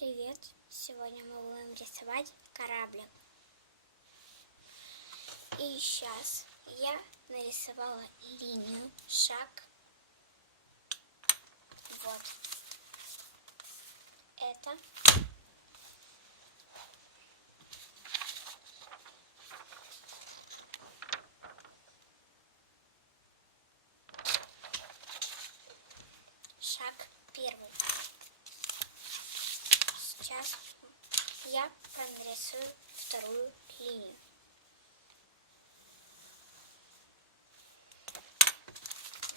привет! Сегодня мы будем рисовать кораблик. И сейчас я нарисовала линию, шаг. Вот. Это. Шаг первый. Сейчас я нарисую вторую линию.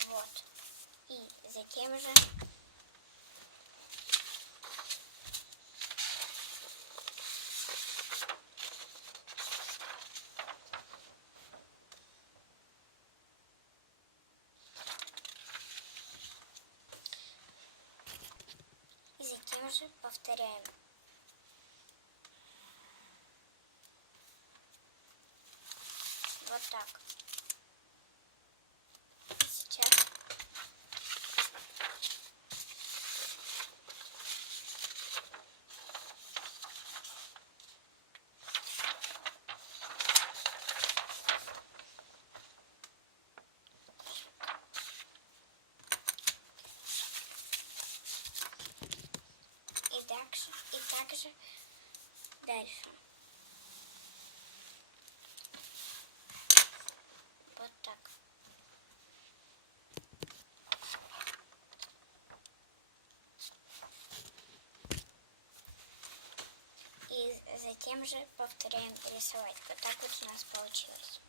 Вот. И затем же повторяем. Вот так. Сейчас и также дальше. Вот так. И затем же повторяем рисовать. Вот так вот у нас получилось.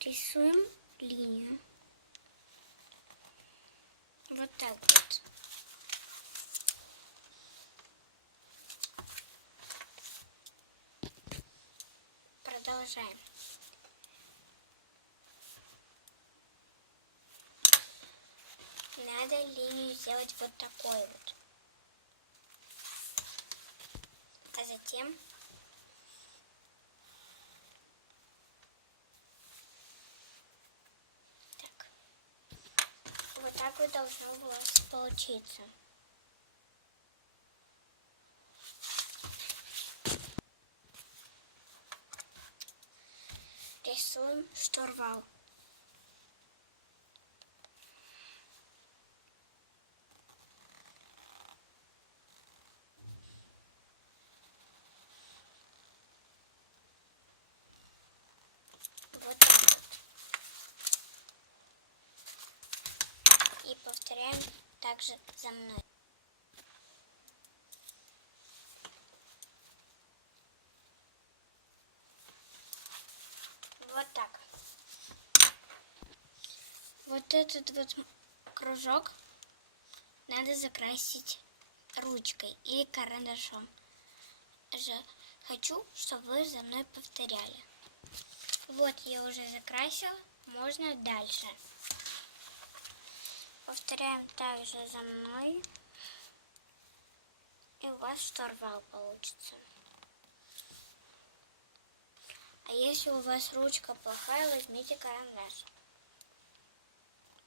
Рисуем линию. Вот так вот. Продолжаем. Надо линию сделать вот такой вот. А затем так. Вот так вот должно у вас получиться. Рисуем штурвал. Вот так вот. И повторяем также за мной. Вот так. Вот этот вот кружок надо закрасить ручкой или карандашом. Хочу, чтобы вы за мной повторяли. Вот я уже закрасила, можно дальше. Повторяем также за мной, и у вас штурвал получится. А если у вас ручка плохая, возьмите карандаш.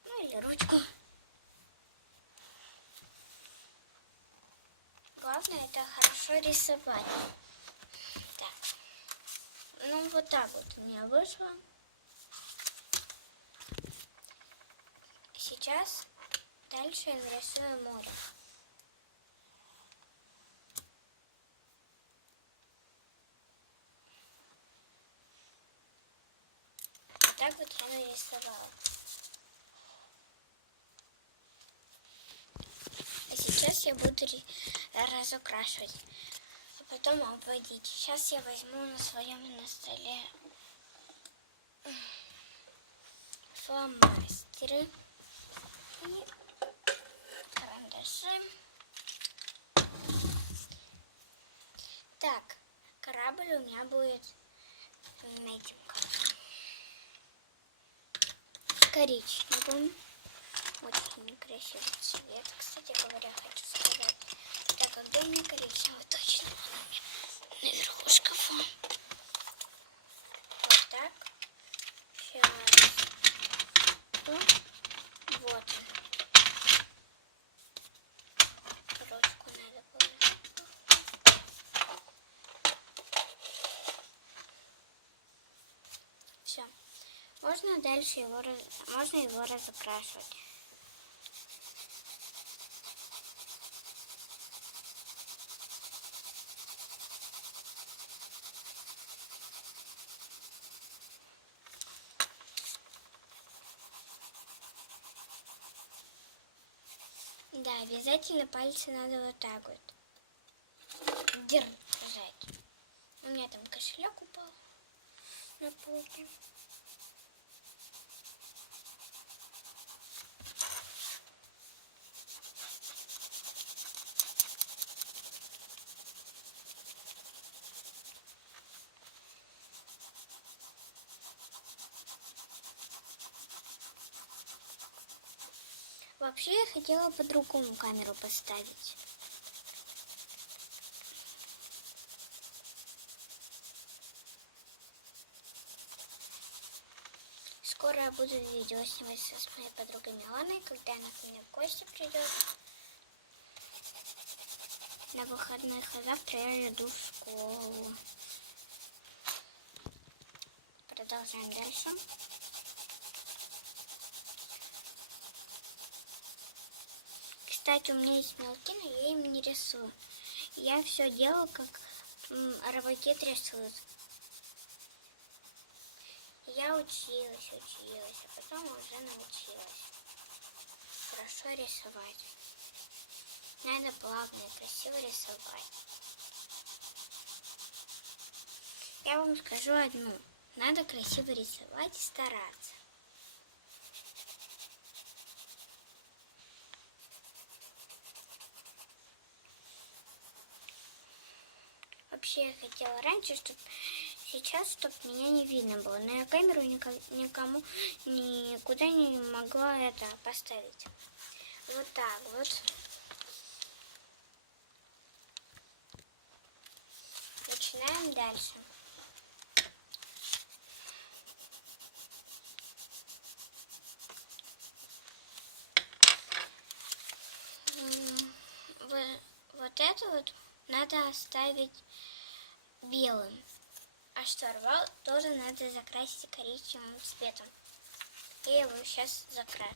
Ну или ручку. Главное это хорошо рисовать. Так. Ну вот так вот у меня вышло. Сейчас дальше нарисую море. Вот так вот я нарисовала. А сейчас я буду разукрашивать, а потом обводить. Сейчас я возьму на своем столе фломастеры и карандаши. Так, корабль у меня будет этим коричневым. Очень красивый цвет, кстати говоря, хочу сказать. Так, а где у меня коричневый? Точно, он у меня наверху шкафа. Вот так. Сейчас. Вот он. можно дальше его, можно его разукрашивать. Да, обязательно пальцы надо вот так вот держать. У меня там кошелек упал на полке. Вообще я хотела по-другому камеру поставить. Скоро я буду видео снимать с моей подругой Миланой, когда она ко мне в гости придет на выходных, а завтра я иду в школу. Продолжаем дальше. Кстати, у меня есть мелки, но я им не рисую. Я все делаю, как Робокит рисует. Я училась, а потом уже научилась хорошо рисовать. Надо плавно и красиво рисовать. Я вам скажу одну. Надо красиво рисовать и стараться. Вообще я хотела раньше, чтобы меня не видно было. Но я камеру никому никуда не могла поставить. Вот так вот. Начинаем дальше. Вот это вот надо оставить белым. А штурвал тоже надо закрасить коричневым цветом. Я его сейчас закрашу.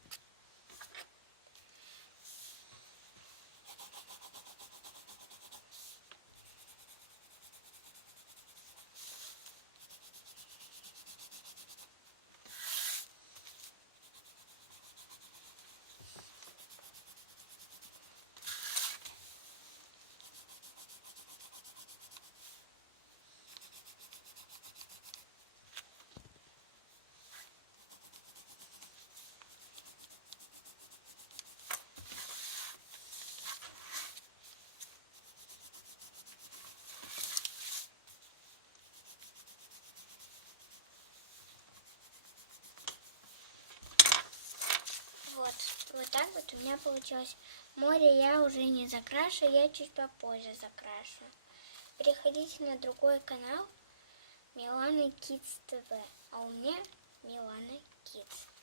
Вот так вот у меня получилось. Море я уже не закрашу, я чуть попозже закрашу. Переходите на другой канал Милана Kids TV, а у меня Милана Kids.